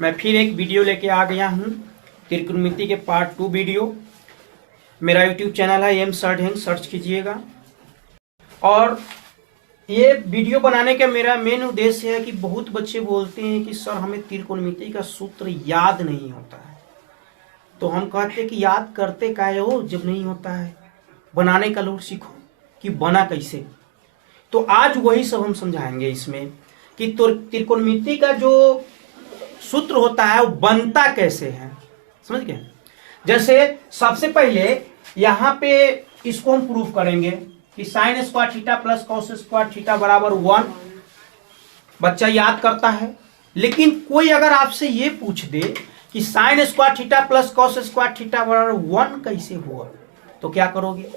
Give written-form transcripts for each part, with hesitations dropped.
मैं फिर एक वीडियो लेके आ गया हूँ त्रिकोणमिति के पार्ट 2 वीडियो। मेरा यूट्यूब चैनल है एम सर्ट हैंग, सर्च कीजिएगा। और ये वीडियो बनाने का मेरा मेन उद्देश्य है कि बहुत बच्चे बोलते हैं कि सर हमें त्रिकोणमिति का सूत्र याद नहीं होता है। तो हम कहते हैं कि याद करते काहे हो जब नहीं होता है, बनाने का लोग सीखो कि बना कैसे। तो आज वही सब हम समझाएंगे इसमें कि त्रिकोणमिति का जो सूत्र होता है वो बनता कैसे है, समझ गए। जैसे सबसे पहले यहाँ पे इसको हम प्रूफ करेंगे कि sine square theta plus cos square theta बराबर 1। बच्चा याद करता है, लेकिन कोई अगर आपसे ये पूछ दे कि sine square theta plus cos square theta बराबर 1 कैसे हुआ, तो क्या करोगे?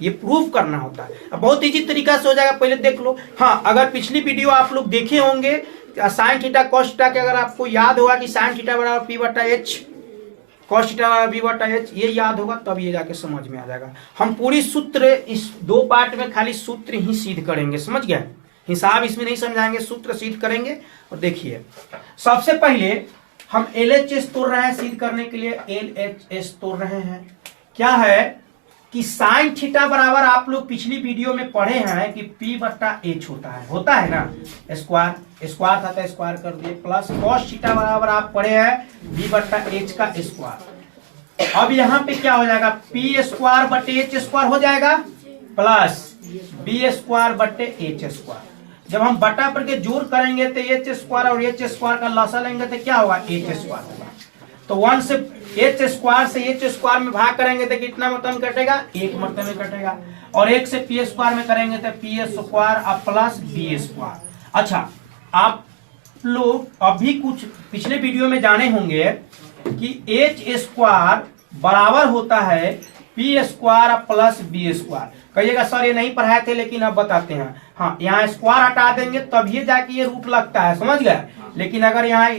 ये प्रूफ करना होता है। अब बहुत इजी तरीका से हो जाएगा, पहले देख लो। हाँ, अगर पिछली वीडियो आप लोग देखे होंगे साइन थीटा कॉस थीटा के, अगर आपको याद होगा कि साइन थीटा बराबर पी बटा एच, कॉस थीटा बराबर बी बटा एच, ये याद होगा तब ये जाके समझ में आ जाएगा। हम पूरी सूत्र इस 2 पार्ट में खाली सूत्र ही सिद्ध करेंगे, समझ गए। हिसाब इसमें नहीं समझाएंगे, सूत्र सिद्ध करेंगे। और देखिए सबसे पहले हम LHS तोड़ रहे हैं सिद्ध करने के लिए। LHS तोड़ रहे हैं, क्या है कि साइन थीटा बराबर आप लोग पिछली वीडियो में पढ़े हैं कि P बट्टा H होता है ना। स्क्वायर था तो स्क्वायर कर दिए, प्लस कॉस थीटा बराबर आप पढ़े हैं B बट्टा H का स्क्वायर। अब यहाँ पे क्या हो जाएगा, P स्क्वायर बटे H स्क्वायर हो जाएगा, प्लस B स्क्वायर बटे H स्क्वायर। जब हम बटा पर के जोड़ करेंगे तो H स्क्वायर और H स्क्वायर का लसा लेंगे तो क्या होगा, H स्क्वायर होगा। तो 1 से H स्क्वायर से H स्क्वायर में भाग करेंगे तो कितना मतलब में कटेगा, 1 मतलब में कटेगा। और 1 से P स्क्वायर में करेंगे तो P square plus B square. अच्छा, आप लोग अभी कुछ पिछले वीडियो में जाने होंगे कि H स्क्वायर बराबर होता है P square plus B square. कहिएगा सर ये नहीं पढ़ाए थे, लेकिन अब बताते हैं। हाँ, यहाँ स्क्वायर हटा देंगे तभी जाके ये रूट लगता है, समझ गए। लेकिन अगर यहाँ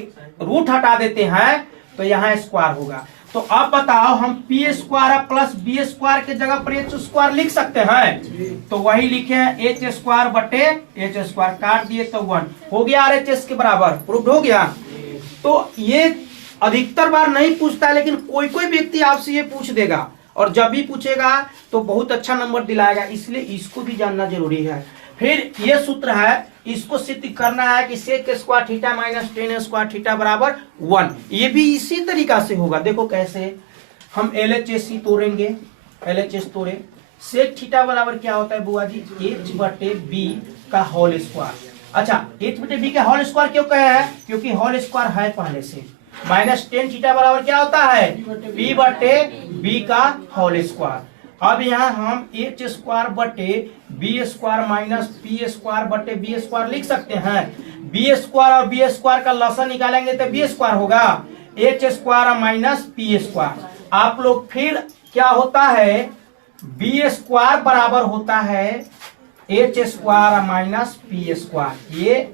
रूट हटा देते हैं तो यहाँ स्क्वायर होगा। तो अब बताओ, हम P square plus B square के जगह पर H स्क्वायर लिख सकते हैं, तो वही लिखे हैं H स्क्वायर बटे H स्क्वायर, काट दिए तो 1 हो गया, RHS के बराबर प्रूफ हो गया। तो ये अधिकतर बार नहीं पूछता है, लेकिन कोई कोई व्यक्ति आपसे ये पूछ देगा, और जब भी पूछेगा तो बहुत अच्छा नंबर दिलाएगा, इसलिए इसको भी जानना जरूरी है। फिर ये सूत्र है, इसको सिद्ध करना है कि sec square theta minus tan square theta बराबर 1। ये भी इसी तरीका से होगा। देखो कैसे, हम LHS ही तोड़ेंगे। LHS तोड़े, सेक थीटा बराबर क्या होता है बुआ जी, H बटे B का होल स्क्वायर। अच्छा, H बटे B का होल स्क्वायर क्यों कहे हैं, क्योंकि होल स्क्वायर है पहले से। माइनस टेन थीटा बराबर क्या होता है, P बटे B का होल स्क्वायर। अब यहाँ हम H स्क्वायर बटे B square minus P square बटे B स्क्वायर लिख सकते हैं। B स्क्वायर और B स्क्वायर का लसा निकालेंगे तो B स्क्वायर होगा, H square minus P square. आप लोग फिर क्या होता है, B स्क्वायर बराबर होता है H square minus P square,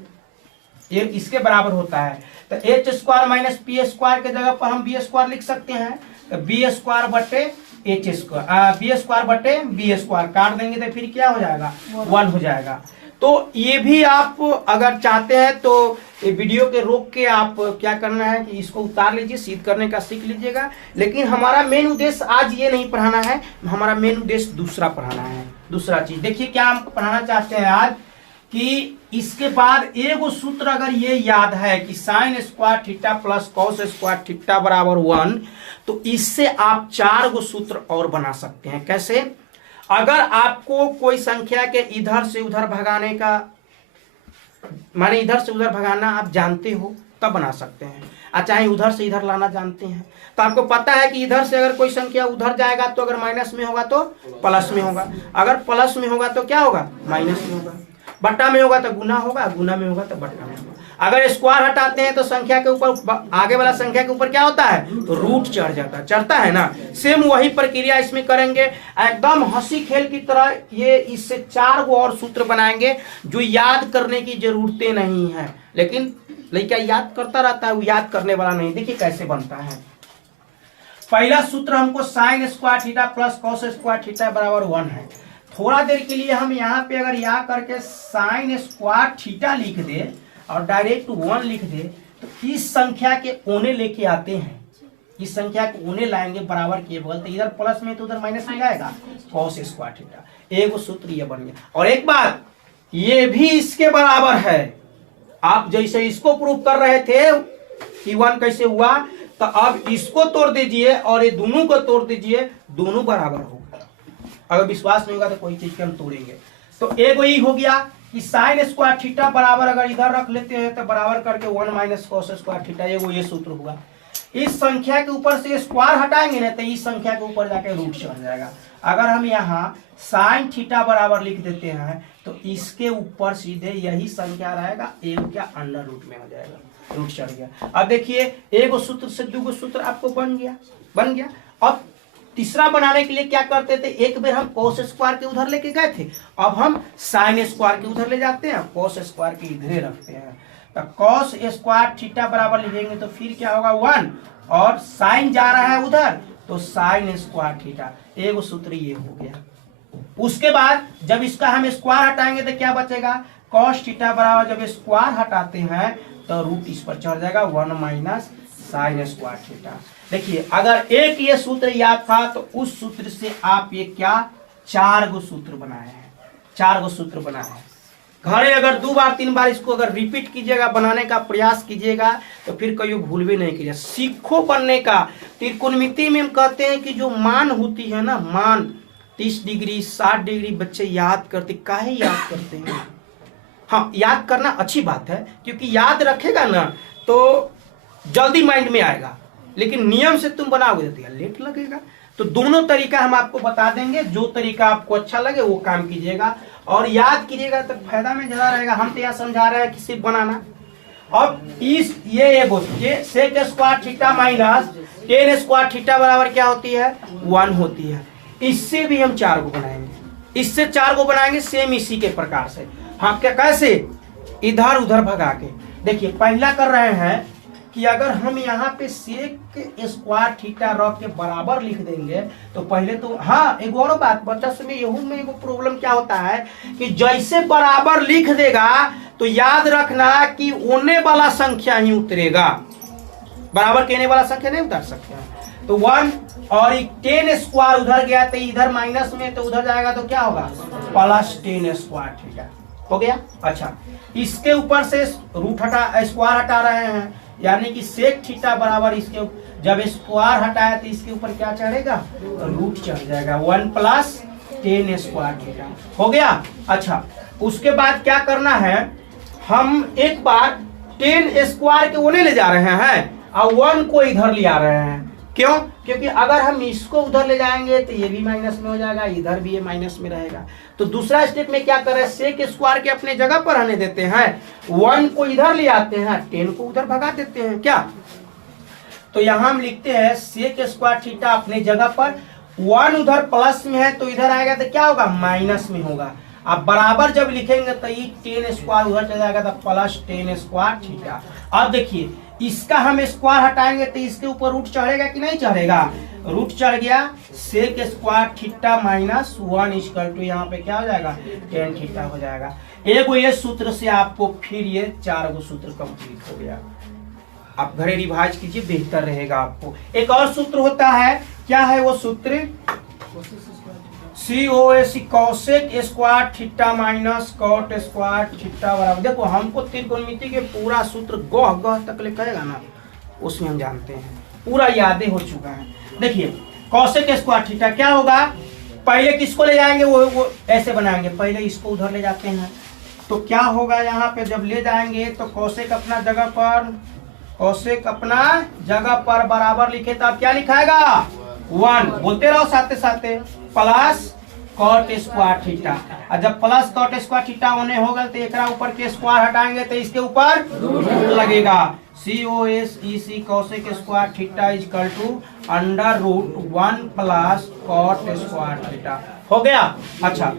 ये इसके बराबर होता है। तो H square minus P square के जगह पर हम B स्क्वायर लिख सकते हैं, तो B स्क्वायर बटे H स्क्वायर, B स्क्वायर बटे B स्क्वायर, काट देंगे तो फिर क्या हो जाएगा, 1 हो जाएगा। तो ये भी आप अगर चाहते हैं तो ये वीडियो के रोक के आप क्या करना है कि इसको उतार लीजिए, सिद्ध करने का सीख लीजिएगा। लेकिन हमारा मेन उद्देश्य आज ये नहीं पढ़ाना है, हमारा मेन उद्देश्य दूसरा पढ़ाना है। दूसरा चीज देखिए क्या हम पढ़ाना चाहते हैं आज, कि इसके बाद एक सूत्र अगर ये याद है कि sine square theta plus cos square theta बराबर 1, तो इससे आप 4 सूत्र और बना सकते हैं। कैसे? अगर आपको कोई संख्या के इधर से उधर भगाने का, माने इधर से उधर भगाना आप जानते हो तब बना सकते हैं, और चाहे उधर से इधर लाना जानते हैं तो आपको पता है कि इधर से अगर कोई संख्या उधर जाएगा तो अगर माइनस में होगा तो प्लस में होगा, अगर प्लस में होगा तो क्या होगा, माइनस में होगा, बट्टा में होगा तो गुना होगा, गुना में होगा तो बट्टा में होगा। अगर स्क्वायर हटाते हैं तो संख्या के ऊपर, आगे वाला संख्या के ऊपर क्या होता है, तो रूट चढ़ता है ना। सेम वही प्रक्रिया इसमें करेंगे, एकदम हंसी खेल की तरह। ये इससे 4 और सूत्र बनाएंगे जो याद करने की जरूरतें नहीं है, लेकिन लड़का याद करता रहता है, वो याद करने वाला नहीं। देखिए कैसे बनता है। पहला सूत्र हमको sine square theta plus cos square theta बराबर 1 है। थोड़ा देर के लिए हम यहाँ पे अगर या करके साइन स्क्वायर थीटा लिख दे और डायरेक्ट 1 लिख दे तो इस संख्या के ओने लेके आते हैं, इस संख्या को ओने लाएंगे बराबर के बगल, तो इधर प्लस में तो उधर माइनस में जाएगा, cos स्क्वायर थीटा। एक सूत्र ये बन गया। और एक बात, ये भी इसके बराबर है। आप जैसे इसको प्रूव कर रहे थे कि 1 कैसे हुआ, तो अब इसको तोड़ दीजिए और ये दोनों को तोड़ दीजिए, दोनों बराबर होगा। अगर विश्वास नहीं होगा तो कोई चीज के हम तोड़ेंगे। तो एक वही हो गया कि साइन स्क्वायर थीटा बराबर अगर इधर रख लेते हैं तो बराबर करके 1 माइनस कॉस स्क्वायर थीटा, ये सूत्र होगा। इस संख्या के ऊपर से स्क्वायर हटाएंगे ना तो इस संख्या के ऊपर जाके रूट चढ़ जाएगा। अगर हम यहाँ साइन थीटा बराबर लिख देते हैं तो इसके ऊपर सीधे यही संख्या रहेगा, एक क्या अंडर रूट में हो जाएगा, रूट चढ़ गया। अब देखिए एक सूत्र से दो सूत्र आपको बन गया। अब तीसरा बनाने के लिए क्या करते थे, एक बार हम कोस स्क्वायर के उधर लेके गए थे, अब हम साइन स्क्वायर के उधर ले जाते हैं, कोस स्क्वायर के इधर रखते हैं। तो कॉस स्क्वायर थीटा बराबर लिखेंगे तो फिर क्या होगा 1, और साइन जा रहा है उधर तो साइन स्क्वायर थीटा, एक सूत्र ये हो गया। उसके बाद जब इसका हम स्क्वायर हटाएंगे तो क्या बचेगा, कॉस थीटा बराबर जब स्क्वायर हटाते हैं तो रूट इस पर चढ़ जाएगा 1 माइनस साइन स्क्वायर थीटा। देखिए अगर एक ये सूत्र याद था तो उस सूत्र से आप ये क्या 4 गो सूत्र बनाए हैं, 4 गो सूत्र बनाए हैं। घरे अगर 2 बार 3 बार इसको अगर रिपीट कीजिएगा, बनाने का प्रयास कीजिएगा तो फिर कभी भूल भी नहीं कीजिएगा, सीखो बनने का। त्रिकोणमिति में हम कहते हैं कि जो मान होती है ना, मान 30 डिग्री 60 डिग्री बच्चे याद करते, काहे याद करते हैं। हाँ, याद करना अच्छी बात है क्योंकि याद रखेगा ना तो जल्दी माइंड में आएगा, लेकिन नियम से तुम बनाओगे तो लेट लगेगा। तो दोनों तरीका हम आपको बता देंगे, जो तरीका आपको अच्छा लगे वो काम कीजिएगा और याद कीजिएगा तो फायदा में ज्यादा रहेगा। हम तो यहाँ समझा रहे हैं कि सिर्फ बनाना। अब इस ये sec square theta minus tan square theta बराबर क्या होती है 1 होती है। इससे भी हम 4 को बनाएंगे, इससे 4 को बनाएंगे सेम इसी के प्रकार से। हाँ, क्या कैसे, इधर उधर भगा के। देखिए पहला कर रहे हैं कि अगर हम यहाँ पे सेक स्क्वायर थीटा रख के बराबर लिख देंगे तो पहले तो, हाँ एक और बात बच्चा से में एगो प्रॉब्लम क्या होता है कि जैसे बराबर लिख देगा तो याद रखना कि ओने वाला संख्या ही उतरेगा, बराबर कहने वाला संख्या नहीं उतर सकता। तो 1 और 10 स्क्वायर उधर गया तो इधर माइनस में, तो उधर जाएगा तो क्या होगा प्लस 10 स्क्वायर थीटा हो गया। अच्छा, इसके ऊपर से रूट हटा स्क्वायर हटा रहे हैं, यानी कि सेक थीटा बराबर इसके जब स्क्वायर हटाया तो इसके ऊपर क्या चढ़ेगा, रूट चढ़ जाएगा 1 प्लस 10 स्क्वायर थीटा हो गया। अच्छा, उसके बाद क्या करना है, हम एक बार 10 स्क्वायर के ओने ले जा रहे हैं और 1 को इधर ले आ रहे हैं। क्यों, क्योंकि अगर हम इसको उधर ले जाएंगे तो ये भी माइनस में हो जाएगा, इधर भी ये माइनस में रहेगा। तो दूसरा स्टेप में क्या कर रहे हैं, सेक स्क्वायर के अपने जगह पर रहने देते हैं, 1 को इधर ले आते हैं, 10 को उधर भगा देते हैं। क्या, तो यहां हम लिखते हैं सेक स्क्वायर थीटा अपने जगह पर, 1 उधर प्लस में है तो इधर आएगा तो क्या होगा माइनस में होगा। अब बराबर जब लिखेंगे तो ये 10 स्क्वायर उधर चला जाएगा तो प्लस 10 स्क्वायर थीटा। अब देखिए इसका हम स्क्वायर हटाएंगे तो इसके ऊपर रूट चढ़ेगा कि नहीं चढ़ेगा, रूट चढ़ गया, sec square theta minus 1 equal to यहाँ पे क्या हो जाएगा 10 थीटा हो जाएगा। एक ये सूत्र से आपको फिर ये 4 गो सूत्र कंप्लीट हो गया। आप घरे रिवाइज कीजिए, बेहतर रहेगा आपको। एक और सूत्र होता है, क्या है वो सूत्र, COSC cosec square theta minus cot square theta बराबर। देखो हमको त्रिकोणमिति के पूरा सूत्र गह गह तक लिखेगा ना, उसमें हम जानते हैं, पूरा यादें हो चुका है। देखिए कॉसेक स्क्वायर थीटा क्या होगा, पहले किसको ले जाएंगे, वो ऐसे बनाएंगे, पहले इसको उधर ले जाते हैं तो क्या होगा, यहाँ पे जब ले जाएंगे तो कॉसेक अपना जगह पर, कॉसेक अपना जगह पर बराबर लिखे तो अब क्या लिखाएगा 1, बोलते रहो साथे साथे, प्लस कॉट स्क्वायर थीटा। और जब प्लस कॉट स्क्वायर थीटा होने होगा तो एक ऊपर के स्क्वायर हटाएंगे तो इसके ऊपर रूट लगेगा। COSEC cosec square theta equal to under root 1 plus cot square theta हो गया। अच्छा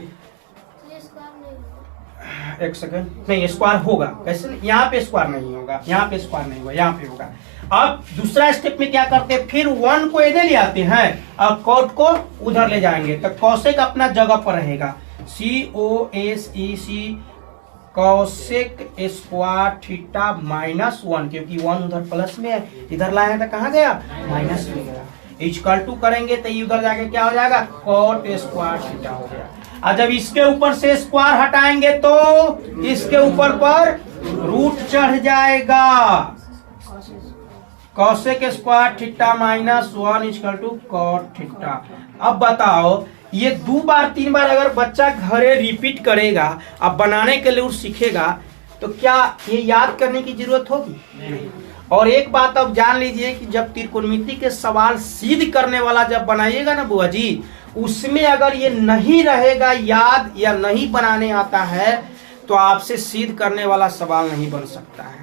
एक सेकंड, नहीं स्क्वायर होगा कैसे, यहाँ पे स्क्वायर नहीं होगा, यहाँ पे स्क्वायर नहीं होगा, यहाँ पे होगा। अब दूसरा स्टेप में क्या करते हैं, फिर 1 को इधर ले आते हैं और कॉट को उधर ले जाएंगे तो कॉसेक अपना जगह पर रहेगा। COSEC cosec square theta minus 1, क्योंकि 1 उधर प्लस में है, इधर लाए तो कहाँ गया, माइनस में गया। इक्वल टू करेंगे तो ये उधर जाके क्या हो जाएगा, कॉट स्क्वायर थीटा हो गया। और जब इसके ऊपर से स्क्वायर हटाएंगे तो इसके ऊपर पर रूट चढ़ जाएगा। Cosec square theta minus 1 equal to cot theta. अब बताओ, ये 2 बार 3 बार अगर बच्चा घरे रिपीट करेगा, अब बनाने के लिए सीखेगा, तो क्या ये याद करने की जरूरत होगी? नहीं। और एक बात अब जान लीजिए कि जब त्रिकोणमिति के सवाल सिद्ध करने वाला जब बनाइएगा ना बुआ जी, उसमें अगर ये नहीं रहेगा याद या नहीं बनाने आता है तो आपसे सिद्ध करने वाला सवाल नहीं बन सकता है।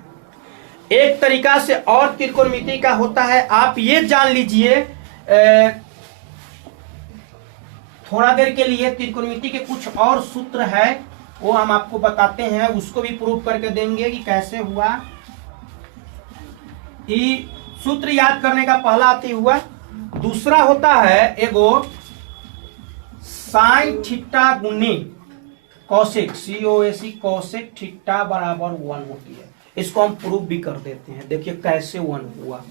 एक तरीका से और त्रिकोणमिति का होता है, आप ये जान लीजिए, थोड़ा देर के लिए त्रिकोणमिति के कुछ और सूत्र है वो हम आपको बताते हैं, उसको भी प्रूव करके देंगे कि कैसे हुआ। ये सूत्र याद करने का पहला आती हुआ। दूसरा होता है एगो साइन थीटा गुने कॉसेक, COSEC कॉसेक थीटा बराबर 1 होती है। इसको हम प्रूव भी कर देते हैं, देखिए कैसे 1 हुआ।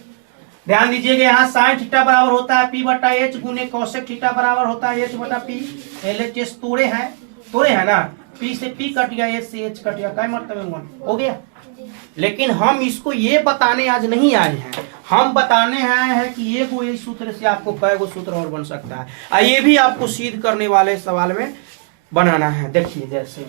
ध्यान दीजिएगा, यहाँ साइन थीटा बराबर होता है P/H गुने कॉसेक थीटा बराबर होता है H/P। LHS तोड़े है ना, P से P कट गया, H से H कट गया, क्या मतलब है 1 हो गया। लेकिन हम इसको ये बताने आज नहीं आए हैं, हम बताने आए हैं कि ये कोई सूत्र से आपको कई गो सूत्र और बन सकता है, ये भी आपको सिद्ध करने वाले सवाल में बनाना है। देखिए जैसे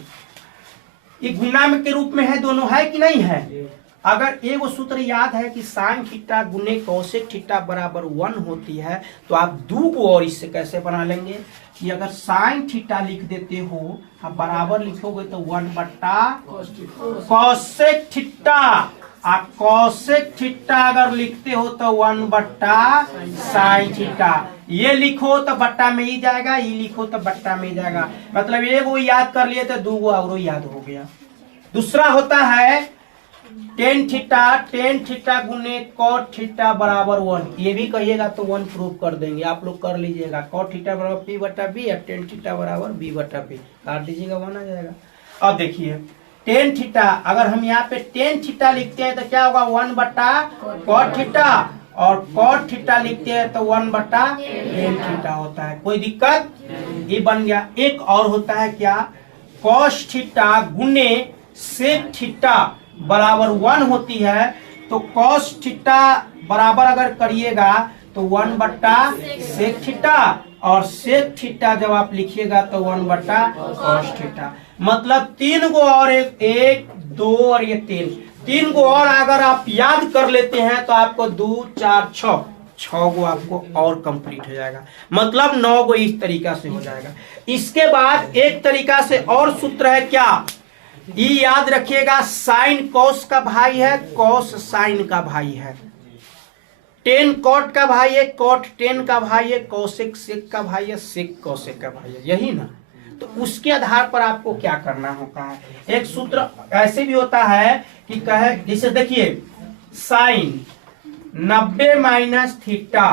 ये गुना में के रूप में है, दोनों है कि नहीं है। अगर एक सूत्र याद है कि साइन थीटा गुने कॉसेक थीटा बराबर 1 होती है, तो आप 2 को और इससे कैसे बना लेंगे कि अगर साइन थीटा लिख देते हो, आप बराबर लिखोगे तो 1 बट्टा कॉसेक थीटा, आप कॉसेक थीटा अगर लिखते हो तो 1 बट्टा साइन थीटा। ये लिखो तो बट्टा में ही जाएगा, ये लिखो तो बट्टा में ही जाएगा, मतलब एक वो याद कर लिए तो 2 को और याद हो गया। दूसरा होता है टेन थीटा गुने कॉट थीटा बराबर 1, ये भी कहिएगा तो 1 प्रूव कर देंगे, आप लोग कर लीजिएगा। कॉट थीटा बराबर P/B, टेन थीटा बराबर B/P, काट दीजिएगा 1 आ जाएगा। अब देखिए टेन थीटा, अगर हम यहाँ पे टेन थीटा लिखते हैं तो क्या होगा, 1 बट्टा कॉट थीटा, और कॉट थीटा लिखते हैं तो 1 बट्टा टेन थीटा होता है। कोई दिक्कत, ये बन गया। एक और होता है क्या, कॉस थीटा गुने सेक थीटा बराबर 1 होती है, तो कॉस थीटा बराबर अगर करिएगा तो 1 बट्टा सेक थीटा, और सेक थीटा जब आप लिखिएगा तो 1 बट्टा कॉस थीटा। मतलब 3 को और 1 2 और ये 3 को और अगर आप याद कर लेते हैं तो आपको 2 4 6 को आपको और कंप्लीट हो जाएगा, मतलब 9 को इस तरीका से हो जाएगा। इसके बाद एक तरीका से और सूत्र है क्या, ये याद रखिएगा, साइन कॉस का भाई है, कॉस साइन का भाई है, टेन कॉट का भाई है, कॉट टेन का भाई है, कॉसेक सेक का भाई है, सेक कॉसेक का भाई है, यही ना। तो उसके आधार पर आपको क्या करना होता है। एक सूत्र ऐसे भी होता है कि कहे, जैसे देखिए साइन 90 माइनस थीटा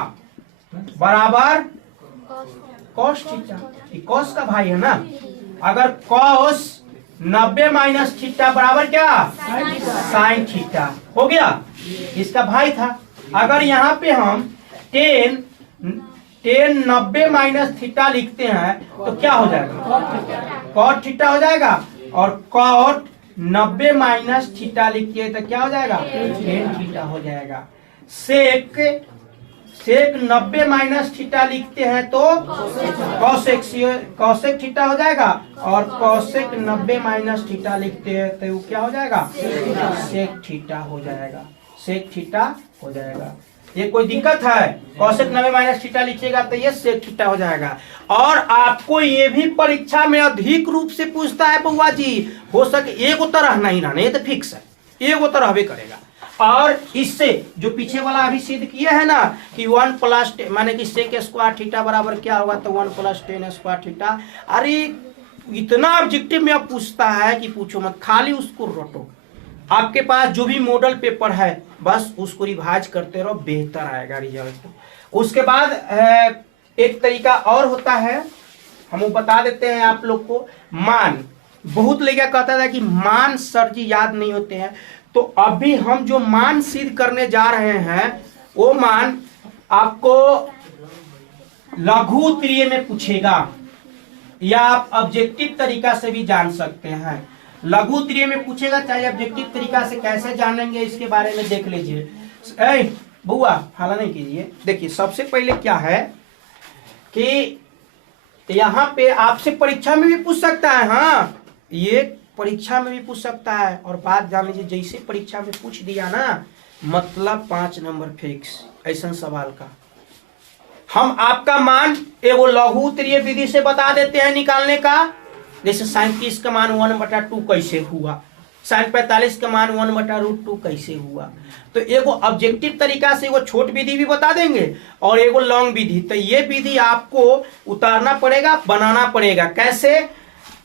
बराबर कॉस थीटा, कॉस का भाई है ना। अगर कॉस 90 माइनस थीटा बराबर क्या, साइन थीटा हो गया, इसका भाई था। अगर यहाँ पे हम टेन 90 माइनस थीटा लिखते हैं तो क्या हो जाएगा, कॉट थीटा हो जाएगा, और कॉट 90 माइनस थीटा लिखिए तो क्या हो जाएगा, टेन थीटा हो जाएगा। सेक 90 माइनस थीटा लिखते हैं तो कॉसेक थीटा हो जाएगा, और कॉसेक 90 माइनस थीटा लिखते हैं तो क्या हो जाएगा, सेक थीटा हो जाएगा, सेक थीटा हो जाएगा। ये कोई दिक्कत है, कॉसेक 90 माइनस थीटा लिखिएगा तो ये सेक थीटा हो जाएगा। और आपको ये भी परीक्षा में अधिक रूप से पूछता है बुआ जी, हो सके एक उत्तर रहना ही रहना, ये तो फिक्स है, एक उत्तर रहबे करेगा। और इससे जो पीछे वाला अभी सिद्ध किया है ना कि 1 प्लस माने कि सेक स्क्वायर थीटा बराबर क्या होगा, तो 1 प्लस टेन स्क्वायर थीटा। अरे इतना ऑब्जेक्टिव में अब पूछता है कि पूछो मत, खाली उसको रटो। आपके पास जो भी मॉडल पेपर है बस उसको रिवाइज करते रहो, बेहतर आएगा रिजल्ट। उसके बाद एक तरीका और होता है, हम वो बता देते हैं आप लोग को। मान बहुत लड़का कहता था कि मान सर जी याद नहीं होते हैं, तो अभी हम जो मान सिद्ध करने जा रहे हैं वो मान आपको लघु उत्तरीय में पूछेगा, या आप ऑब्जेक्टिव तरीका से भी जान सकते हैं। लघु उत्तरीय में पूछेगा, चाहे ऑब्जेक्टिव तरीका से कैसे जानेंगे इसके बारे में देख लीजिए। बुआ हाला नहीं कीजिए। देखिए सबसे पहले क्या है कि यहाँ पे आपसे परीक्षा में भी पूछ सकता है, हाँ ये परीक्षा में भी पूछ सकता है। और बात जान लीजिए, जैसे परीक्षा में पूछ दिया ना, मतलब 5 नंबर फिक्स ऐसा सवाल का। हम आपका मान एगो लघु उत्तरीय विधि से बता देते हैं निकालने का। जैसे sin 30 का मान 1/2 कैसे हुआ, sin 45 का मान 1/√2 कैसे हुआ। तो एगो ऑब्जेक्टिव तरीका से एगो छोट विधि भी बता देंगे और एगो लॉन्ग विधि। तो ये विधि आपको उतारना पड़ेगा, बनाना पड़ेगा। कैसे,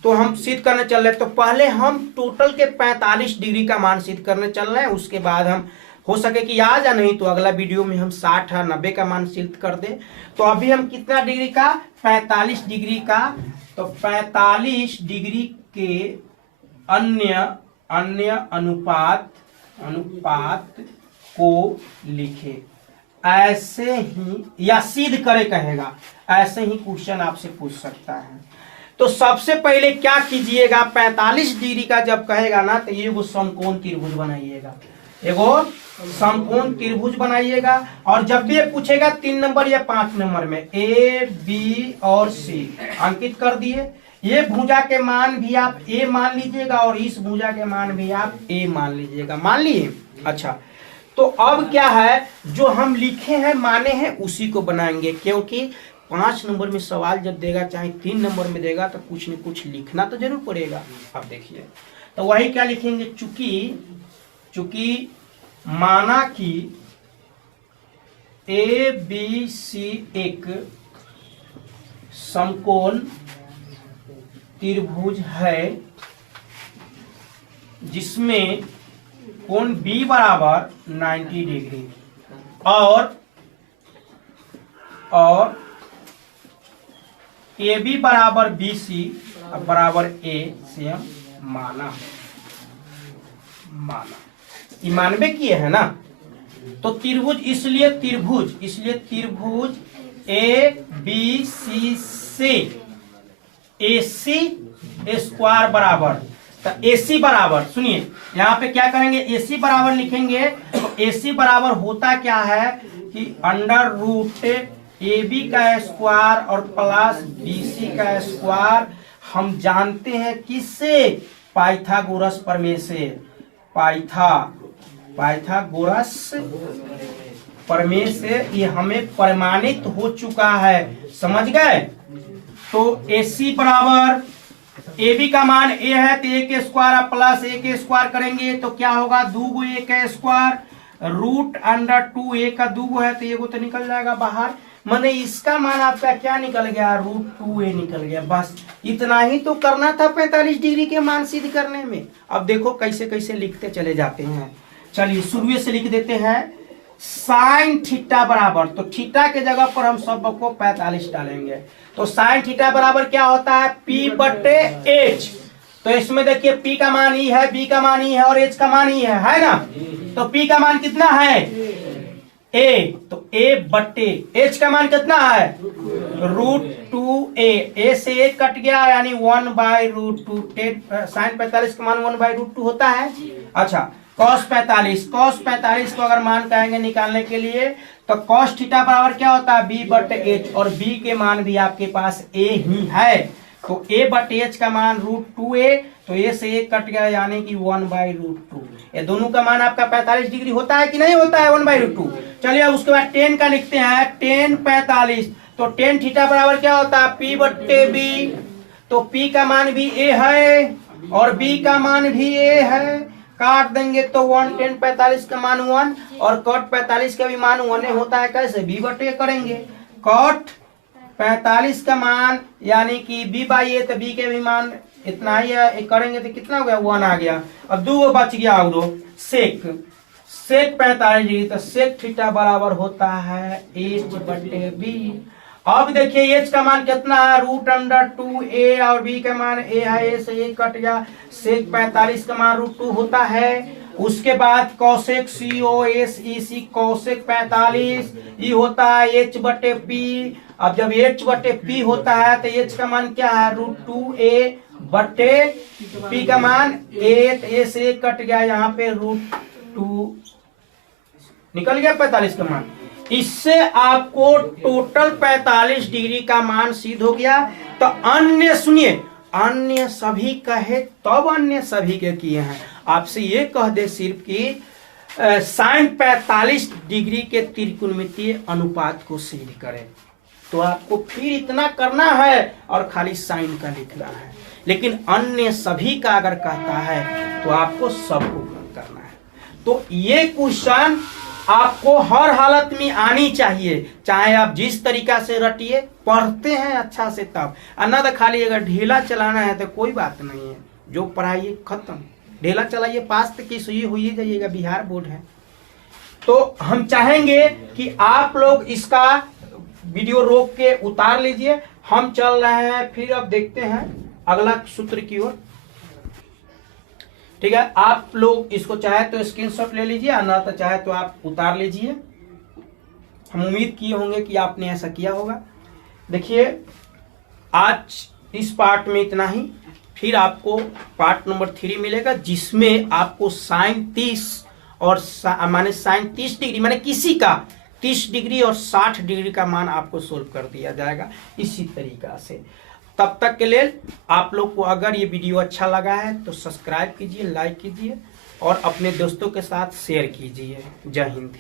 तो हम सिद्ध करने चल रहे हैं। तो पहले हम टोटल के 45 डिग्री का मान सिद्ध करने चल रहे हैं। उसके बाद हम हो सके कि आ जा, नहीं तो अगला वीडियो में हम 60 और 90 का मान सिद्ध कर दें। तो अभी हम कितना डिग्री का, 45 डिग्री का। तो 45 डिग्री के अन्य अनुपात को लिखे, ऐसे ही, या सिद्ध करे कहेगा, ऐसे ही क्वेश्चन आपसे पूछ सकता है। तो सबसे पहले क्या कीजिएगा, 45 डिग्री का जब कहेगा ना, तो ये वो समकोण त्रिभुज बनाइएगा, एगो समकोण त्रिभुज बनाइएगा। और जब भी ये पूछेगा 3 नंबर या 5 नंबर में, ए बी और सी अंकित कर दिए। ये भुजा के मान भी आप ए मान लीजिएगा और इस भुजा के मान भी आप ए मान लीजिएगा। मान लिए? अच्छा, तो अब क्या है, जो हम लिखे हैं माने हैं उसी को बनाएंगे, क्योंकि 5 नंबर में सवाल जब देगा, चाहे 3 नंबर में देगा, तो कुछ न कुछ लिखना तो जरूर पड़ेगा। अब देखिए, तो वही क्या लिखेंगे, चूंकि माना कि ए बी सी एक समकोण त्रिभुज है जिसमें कोण बी बराबर 90 डिग्री और ए बी बराबर बी सी बराबर ए से हम माना ये मानवे किए है ना। तो त्रिभुज, इसलिए त्रिभुज ए बी सी से AC स्क्वायर बराबर, तो AC बराबर, सुनिए यहाँ पे क्या करेंगे, AC बराबर लिखेंगे। तो AC बराबर होता क्या है कि √AB का स्क्वायर और प्लस BC का स्क्वायर। हम जानते हैं किससे, पाइथागोरस प्रमेय से, पाइथागोरस प्रमेय से ये हमें प्रमाणित हो चुका है, समझ गए। तो AC बराबर, AB का मान A है तो A के स्क्वायर प्लस A के स्क्वायर करेंगे तो क्या होगा, 2 A का स्क्वायर √2A का 2 है तो ये तो निकल जाएगा बाहर। माने इसका मान आपका क्या निकल गया, √2A निकल गया। बस इतना ही तो करना था 45 डिग्री के मान सिद्ध करने में। अब देखो कैसे कैसे लिखते चले जाते हैं। चलिए शुरू से लिख देते हैं, साइन थीटा बराबर, तो थीटा के जगह पर हम सब को 45 डालेंगे। तो साइन थीटा बराबर क्या होता है, P/H। तो इसमें देखिए P का मान ही है, B का मान ही है और H का मान ही है ना। तो P का मान कितना है, A, तो A/H का मान कितना है, √2A। A से 1 कट गया यानी 1/√2। साइन 45 का मान 1/√2 होता है। अच्छा, cos 45 को अगर मान कहेंगे निकालने के लिए, तो cos थीटा बराबर क्या होता है, B/H, और B के मान भी आपके पास A ही है। तो A/H का मान √2A, तो A से 1 कट गया यानी कि 1/√2। ये दोनों का मान आपका 45 डिग्री होता है कि नहीं होता है, 1/√2। चलिए अब उसके बाद tan का लिखते हैं, tan 45, तो tan थीटा बराबर क्या होता है, P/B। तो P का मान भी A है और B का मान भी A है। काट देंगे तो 1 tan 45 का मान 1 और cot 45 का भी मान 1 होता है। कैसे, B/A करेंगे। cot 45 का मान यानी कि B/A, तो B के भी मान इतना ही है, करेंगे तो कितना हो गया, 1 आ गया। अब 2 बच गया और सेक 45 डिग्री, तो सेक थीटा बराबर होता है H/B। अब देखिए एच का मान कितना है, √2a और b का मान a है, a से a कट गया, सेक 45 का मान √2 होता है। उसके बाद कौशेक COSEC कौशेक 45 ये होता है h/p। अब जब h/p होता है तो h का मान क्या है, √2a/p का मान a, तो a से a कट गया, यहाँ पे √2 निकल गया 45 का मान। इससे आपको टोटल 45 डिग्री का मान सिद्ध हो गया। तो अन्य सुनिए, अन्य सभी कहे तब अन्य सभी के किए हैं, आपसे ये कह दे सिर्फ कि साइन 45 डिग्री के त्रिकोणमितीय अनुपात को सिद्ध करें, तो आपको फिर इतना करना है और खाली साइन का लिखना है। लेकिन अन्य सभी का अगर कहता है तो आपको सबको करना है। तो ये क्वेश्चन आपको हर हालत में आनी चाहिए, चाहे आप जिस तरीका से रटिए, पढ़ते हैं अच्छा से तब, अन्ना तो खाली अगर ढीला चलाना है तो कोई बात नहीं है, जो पढ़ाइए खत्म, ढीला चलाइए, पास तक की सुई हुई जाइएगा, बिहार बोर्ड है। तो हम चाहेंगे कि आप लोग इसका वीडियो रोक के उतार लीजिए, हम चल रहे हैं फिर अब देखते हैं अगला सूत्र की ओर। ठीक है, आप लोग इसको चाहे तो स्क्रीनशॉट ले लीजिए, ना तो चाहे तो आप उतार लीजिए। हम उम्मीद किए होंगे कि आपने ऐसा किया होगा। देखिए आज इस पार्ट में इतना ही, फिर आपको पार्ट नंबर 3 मिलेगा जिसमें आपको साइन 30 और माने साइन 30 डिग्री माने किसी का 30 डिग्री और 60 डिग्री का मान आपको सोल्व कर दिया जाएगा इसी तरीका से। तब तक के लिए आप लोग को अगर ये वीडियो अच्छा लगा है तो सब्सक्राइब कीजिए, लाइक कीजिए और अपने दोस्तों के साथ शेयर कीजिए। जय हिंद।